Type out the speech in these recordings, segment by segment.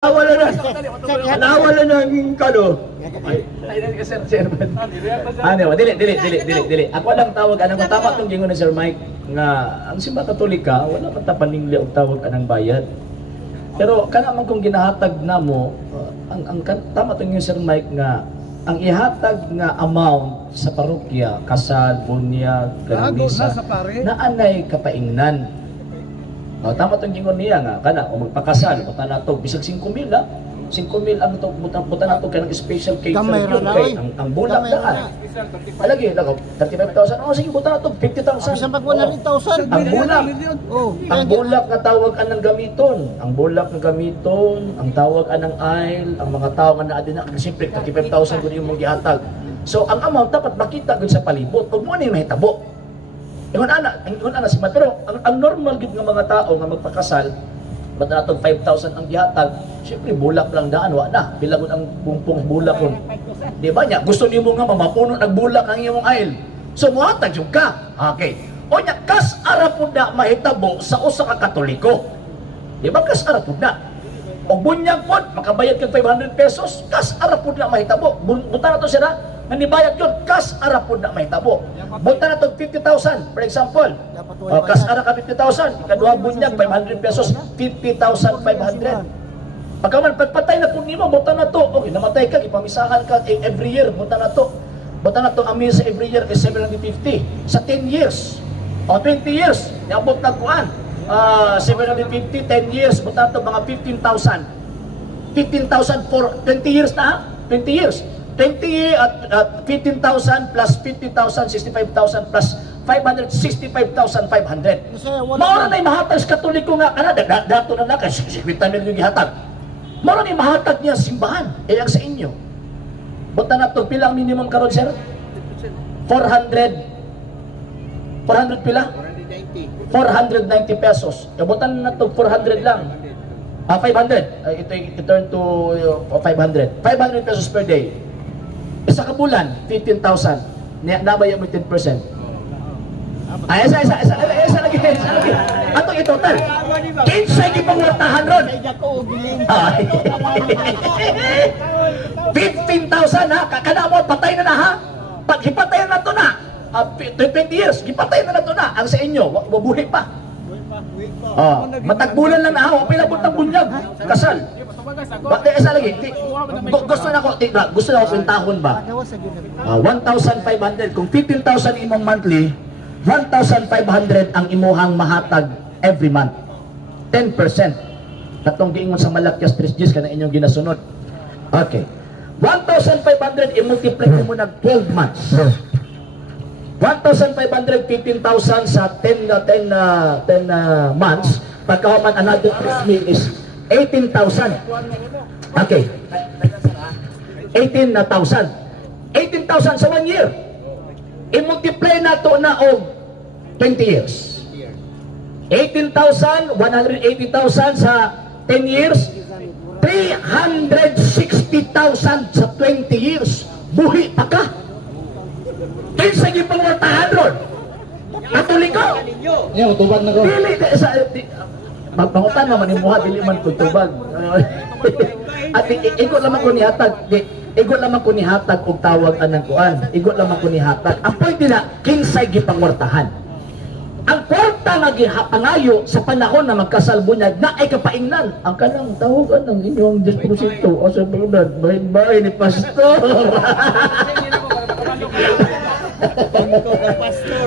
Nawala na yung kano. Ay, sir, chairman. Ano, dili. Ako lang tawag, anong tama itong gingon na Sir Mike, nga ang simba katolika, wala man tapaningli og tawag anang bayad. Pero kanaman kung ginahatag na mo, ang tama itong gingon Sir Mike nga, ang ihatag nga amount sa parokya, kasal, bunyag, kanisa, na anay kapaingnan. Tama itong gingon niya nga, kana, o magpakasal, buta na ito, bisag 5,000 ha? 5,000 ang ito, buta na ito ka ng special cake sa yun, kay ang bulak daan. Alagi, 35,000, sige, buta na ito, 50,000. Ang bulak na tawag anang gamiton, ang tawag anang aisle, ang mga tao nga na adina, siyempre, 35,000 kung yung mong gihatag. So, ang amount dapat makita kung sa palibot, kung mo na yung mahitabo. Ingon ana si Mat, pero ang normal gid nga mga tao nga magpakasal, ba't natong 5,000 ang gihatag, syempre bulak lang daan, wa na, bilangon ang bumpong bulak kon. Di ba niya, gusto nimo nga mamapuno ng bulak ang imong aisle. So muhatag jud ka. Okay. O nya, kas ara pud na mahitabo sa usa ka Katoliko. Di ba kas ara pud na? O bunyag pod, makabayad kag 500 pesos, kas ara pud na mahitabo. Buta na to sila, nga nibayad yun, kas ara pud na mahitabo. Buta na to 50,000, for example. O, kas ara ka 50,000, ikaduha bunyag, 500 pesos, 50,500. Pagkaman, pagpatay na po nimo, buta na to. Okay, namatay ka, ipamisahan ka every year, buta na to. Buta na to, ang misa every year is 750. Sa 10 years, o 20 years, niabot na kuan. 750, 10 years, buta na to, mga 15,000. 15,000 for 20 years na ha? 20 years. 20 at 15,000 plus 50,000, 65,000 plus 565,500. Maura na yung mahatag sa Katoliko nga, dato na na, kasi 50 mil yung ihatag. Maura na yung mahatag niya simbahan, ang sa inyo. Buta na ito, pilang minimum karon sir? 400 pila? 490 pesos. Butan na ito, 400 lang. 500. Ito turn to 500. 500 pesos per day. Isa ka bulan, 15,000. Nabaya mo 10%. Ay, isa lagi. Atong itotal. 15 gipangwartahan ron. 15,000 ha. Kada mo, patay na ha. Pag ipatay na to na. 20 years, ipatay na to na. Ang sa inyo, mabuhay pa. Matagbulan lang na ha. Pila po ng bunyag. Kasal. Isa lagi, gusto na ako pintahon ba? 1,500. Kung 15,000 imong monthly, 1,500 ang imuhang mahatag every month. 10%. Katong giingon sa Malakyas 3Gs ka na inyong ginasunod. Okay. 1,500 i-multiply mo na 12 months. 1,500, 15,000 sa 10 months. Pagkahuman another 3 is 18,000. Okay. 18,000. 18,000 sa 1 year. I-multiply na to na og 20 years. 18,000, 180,000 sa 10 years. 360,000 sa 20 years. Buhi pa ka. Kinsa gipangwartahan ron? Katoliko. Yo, tubag na ko. Dili sa magpangutan naman ni muha dili man tutubag. At igot lamang ko ni hatag. Igot lamang ko ni hatag og tawag anang kuan. Igot lamang ko ni hatag. Ang point nila kinsay gipangwartahan. Ang kwarta nga gihapangayo sa panahon na magkasal bunyag na ay kapaingnan. Ang kanang tawagan ng inyong disposito o sa bulad, bahay-bahay ni pastor.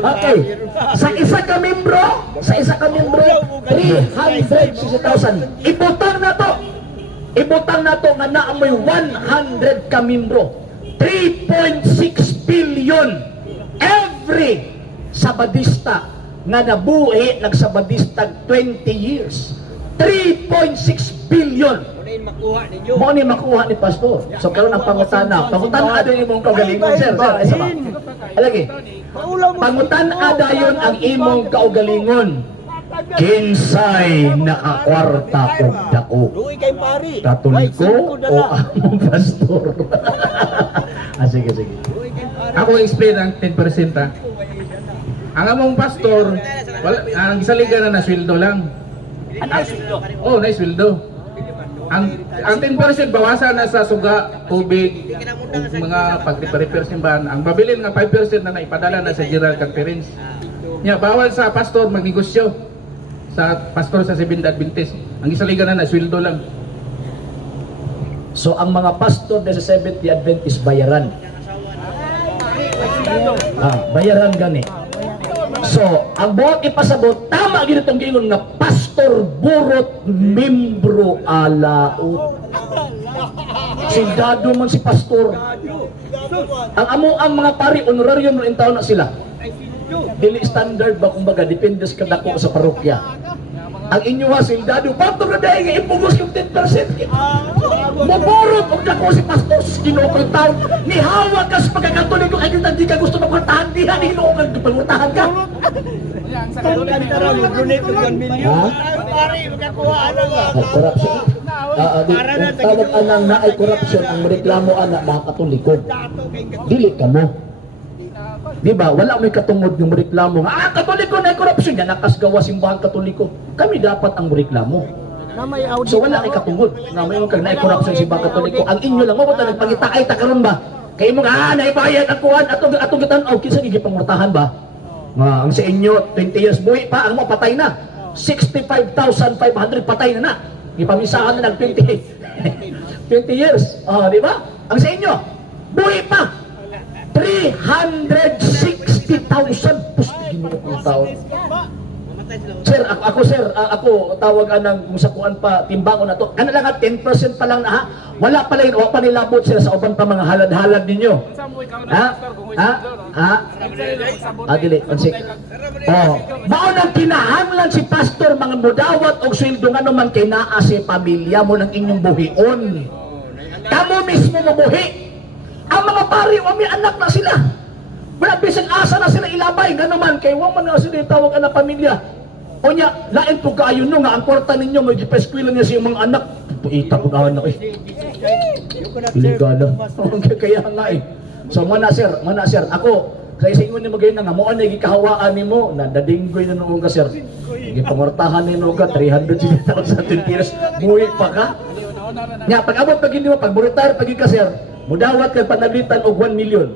Okay. Sa isa ka membro, 360,000. Ibutang na to nga naamoy 100 ka membro. 3.6 billion every Sabadista nga nabuhi nagsabadista 20 years. 3.6 billion. Mo ni makuha ni pastor. So karon ang pangutana dayon imong kaugalingon sir. Isa ba? Alagi. Pangutana dayon ang imong kaugalingon. Kinsay nakakwarta og dako? Katoliko o among pastor? Sige. Ako explain ang 10% ha. Ang among pastor, ang isaligan na sweldo lang. Ano sweldo? Oh, na sweldo. ang 10% bawasan na sa suga, tubig, ug mga pag-repair simbahan. Ang babilin nga 5% na naipadala na sa General Conference. Nya bawal sa pastor magnegosyo sa pastor sa Seventh Adventist. Ang isaligan na sweldo lang. So ang mga pastor sa Seventh Adventist bayaran. Bayaran gani. So, ang buhat ipasabot, tama ginitong giingon nga pastor burot membro alaot. Sindado man si pastor. Ang amo ang mga pari honorarium no intaw na sila. Dili standard ba kumbaga depende sa kadako sa parokya. Ang inyo ha sindado pastor na dahil nga ipugos yung 10%. Maborot og dako si pastor kinokol taon ni hawak kas pagkakatoliko ay hindi ka gusto magkwartahan diha ni hinukol pagkwartahan ka. Corruption. Tawag anang na ay corruption ang reklamo ana mga katoliko. Dili ka mo. Di ba? Wala may katungod ng reklamo nga, katoliko na korupsyon yan, nakasgawa simbahan katoliko. Kami dapat ang reklamo. So wala kay katungod nga may kag na korupsyon simbahan katoliko. Ang inyo lang mo ta nagpangitaay ta karon ba? Kay mo nga naibayad ang kuan atong gatan-aw kinsa gigipangurtahan ba? Nga ang sa inyo 20 years buhi pa ang mo patay na. 65,500 patay na na. Ipamisahan na ng 20 years. Di ba? Ang sa inyo buhi pa 360,000 taon. Sir, ako tawag anang kung sa kuan pa timbangon na to. Ano lang 10% pa lang na ha. Wala pa lang pa nilabot sila sa uban pa mga halad-halad ninyo. Dili, pansik. Mao nang kinahanglan si pastor mga mudawat og sweldo ngano man kay naa si pamilya mo ng inyong buhion. Kamo mismo mabuhi. Ang mga pari, may anak na sila. Wala bisang asa na sila ilabay. Gano'n man, kay waman nga sila tawag ang pamilya. O niya, lain po kaayon nyo nga, ang kwarta ninyo, may ipeskwila niya sa mga anak. Puita ko na anak eh. Iligala. Kaya nga eh. So, mana sir, ako, kaya sa ingon ni magayon na nga, mo na gikahawaan ni mo, na dadinggoy na noong ka sir. Gipangortahan ni noong ka, 300,000 years. Muwi pa ka? Nga, pag-abot pag hindi mo, pag-retire pag ka sir, mudawat kay panaglitan og 1 million.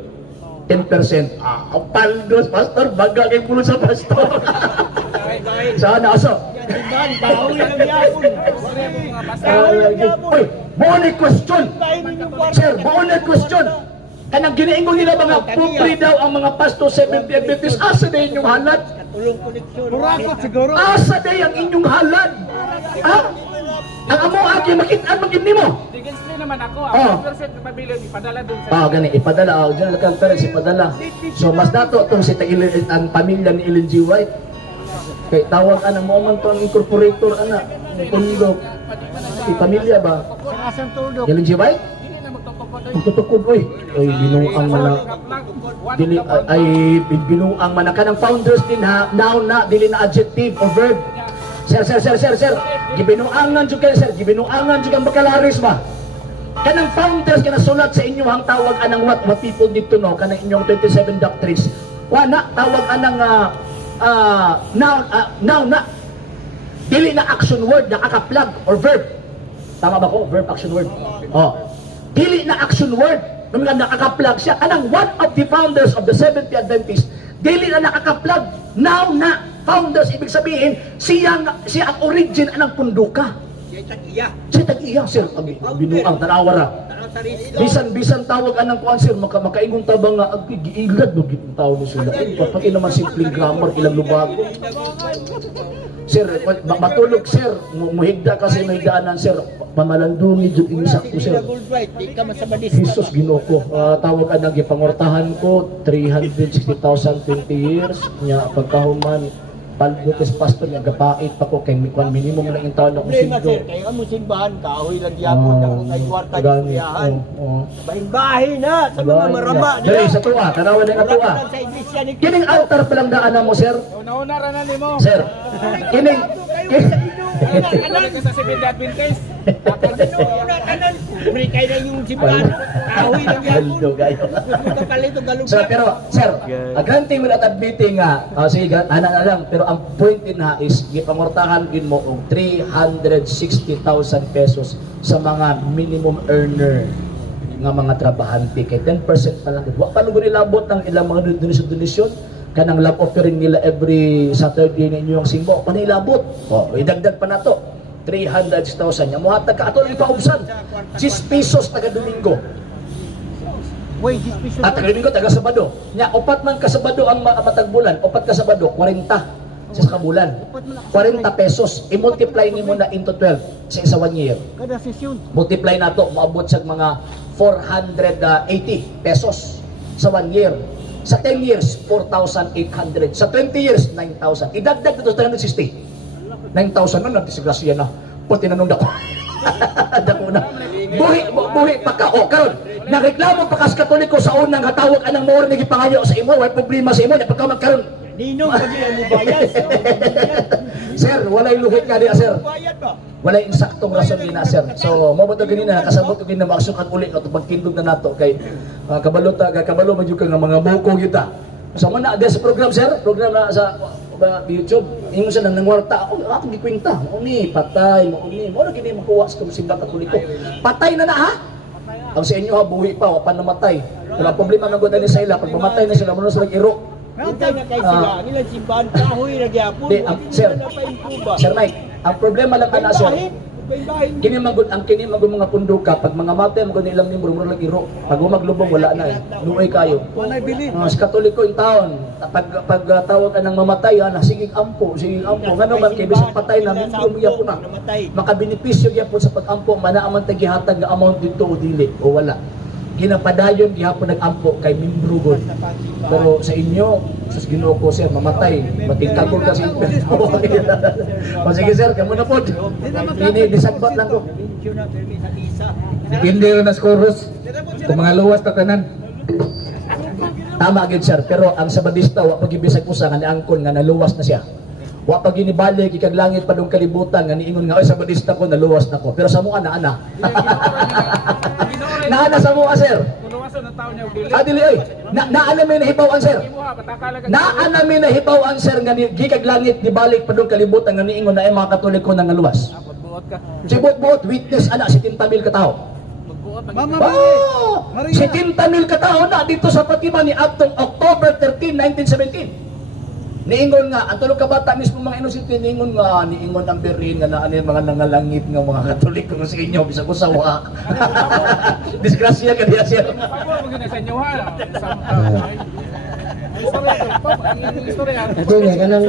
10%. Paldos, pastor, baga kay pulo sa pastor. Sana aso. Oy, mo ni question. Sir, mo ni question. Kanang giniingon nila mga pupri daw ang mga pastor 70 Adventist. Asa na inyong halad? Asa na ang inyong halad? Ha? Ang amo agi makita magin nimo. Digensley naman ako, 1% mabilin ipadala dun sa. Gani ipadala General Conference ipadala. So mas dato tong si ang pamilya ni Ellen G. White. Kay tawag ana mo man to ang incorporator ana, pundo. Pamilya ba? Ellen G. White? Tutukod oy. Oy binuang man dili ay binuang man kanang founders din ha. Now na dili na adjective or verb. Sir. Gibinuangan jud kayo sir, gibinuangan jud ang bakalaris ba? Kanang founders kana sulat sa inyo ang tawag anang what people need to know kanang inyong 27 doctrines. Wana tawag anang noun na dili na action word na kakaplag or verb. Tama ba ko? Verb action word. Dili na action word nga nakakaplag siya kanang one of the founders of the Seventh Adventist. Dili na nakakaplag noun na founders, ibig sabihin, siya ang origin anang punduka. Siya tag-iya, sir. Binuang, tanawara. Bisan tawag anang kuan, sir. Makaingong tabang nga, giilad mo gitong tawag ni sila. Pati naman simpleng grammar, ilang lubago. Sir, matulog, sir. Muhigda kasi may daanan, sir. Pamalandungi dyan inisakto, sir. Jesus, ginoko. Tawag anang gipangortahan ko, 360,000 20 years. Nya, pagkahuman, palbutis pastor nga gapait pa ko kay minimum lang yung taon na kung sindo. Kaya mo simbahan kahoy lang gyapon kay kwarta ni kuyahan. Bahin-bahin na sa mga marama niya. Dali sa tuwa, tanawan na tuwa. Kining altar pa lang daanan mo, sir. Una-una ra na nimo. Sir. Kining sa Seventh Adventist. Libre kayo na yung simbahan. Kahoy lang yan. Paldo kayo. Pupunta pala ito, galugyan. So, pero, sir, granting mo na admitting nga, sige, ana na lang, pero ang point din ha is, gipamortahan din mo og 360,000 pesos sa mga minimum earner nga mga trabahante. Kay 10% pa lang. Wa pa lugo nilabot ng ilang mga donasyon kanang love offering nila every Saturday ninyo yung simbo. Panilabot. O, idagdag pa na to. 300,000. Yung muhatag ka, ato lang ipaubsan. 6 pesos taga Domingo. Wait, this piece At taga Domingo, taga Sabado. Nya, upat man ka Sabado ang matagbulan. Upat ka Sabado, 40 sa kabulan. 40 pesos. I-multiply niyo muna into 12 sa isa 1 year. kada sesyon. Multiply na to, maabot sa mga 480 pesos sa 1 year. Sa 10 years, 4,800. Sa 20 years, 9,000. Idagdag dito sa 360. 9,000 na, natisgrasya na. Po, tinanong dako. Dako na. Buhi pa ka. O, karon, nareklamo pa kas Katoliko sa unang hatawag anang mo rin ipangayo sa imo, may problema sa imo, pagka magkaroon. Ninong, pag mo bayad. Sir, walay luhit nga diya, sir. Bayad ba? Walay insaktong rason din na, sir. So, mabuto ganina, kasabot ko din na makasukat ulit at pagtindog na nato kay kabalo man yung nga mga buko kita. So, mana, sa program, sir, program na sa YouTube, yung sa nangwarta, ako gikwinta, mauni, patay, mauni, mo na gini makuha sa simba Katoliko. Patay na na, ha? Ang sa inyo, ha, buhi pa, wapan namatay. Pero ang problema ng ganda ni sa ila, pag mamatay na sila, muna sila iro. Hintay na kayo sila. Nilang simbahan, kahoy na gyapon. Di, sir, Sir Sir Mike, ang problema lang ana, sir, Bahin. kini magud mga punduka pag mga matay magud ilang ni muro lang iro pag maglubong wala na luoy kayo Walay bili. sa Katoliko in taon pag tawag ka ng mamatay sige ampo ngano man kay bisag patay na minggo mo yapo na makabenepisyo gyapon sa pag-ampo manaaman tag gihatag nga amount dito o dili o wala ginapadayon gihapon nag-ampo kay membro gud pero sa inyo sa Ginoo ko sir mamatay matingkagol ka sa impyerno o sige sir kamo na pod ini disagbat lang ko Hindi rin na chorus. Kung mga luwas na tanan. tama gid sir pero ang Sabadista wa pagibisag usa nga niangkon nga naluwas na siya wa pag ginibalik ikag langit padung kalibutan nga niingon nga oy Sabadista ko naluwas na ko pero sa mua na ana naana sa mua sir dili ay naana may nahibaw-an sir naana may nahibaw-an sir nga gikag langit nibalik padung kalibutan nga niingon na ay mga Katoliko na nga luwas si buot witness ana si 70,000 ka tawo Mama si 70,000 ka tawo na dito sa Fatima ni atong October 13, 1917 niingon nga, ang tulog ka bata mismo mga inosente, niingon ang berin nga na ano yung mga nangalangit nga mga Katoliko sa inyo, bisa ko sa wa. Disgrasya ka diya siya. Pagod mo sa inyo ha. Ito nga, kanang